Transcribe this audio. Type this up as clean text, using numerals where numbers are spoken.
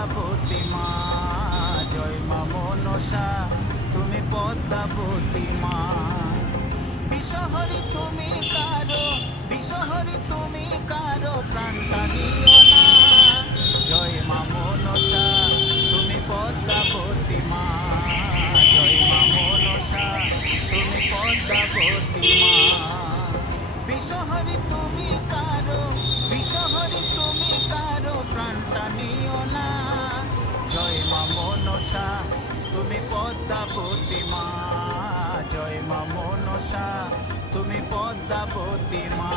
পদ্মাবতী মা, জয় মা মনসা তুমি পদ্মাবতী মা। বিষহরি তুমি কারো, বিষহরি তুমি কারো প্রাণটা নিও না, জয় মা মনসা তুমি পদ্মাবতী মা, জয় মা মনসা তুমি পদ্মাবতী মা। বিষহরি তুমি কারো, বিষহরি তুমি কারো প্রাণটা নিও না, জয় মা মনসা তুমি পদ্মাবতী মা, জয় মা মনসা তুমি পদ্মাবতী মা।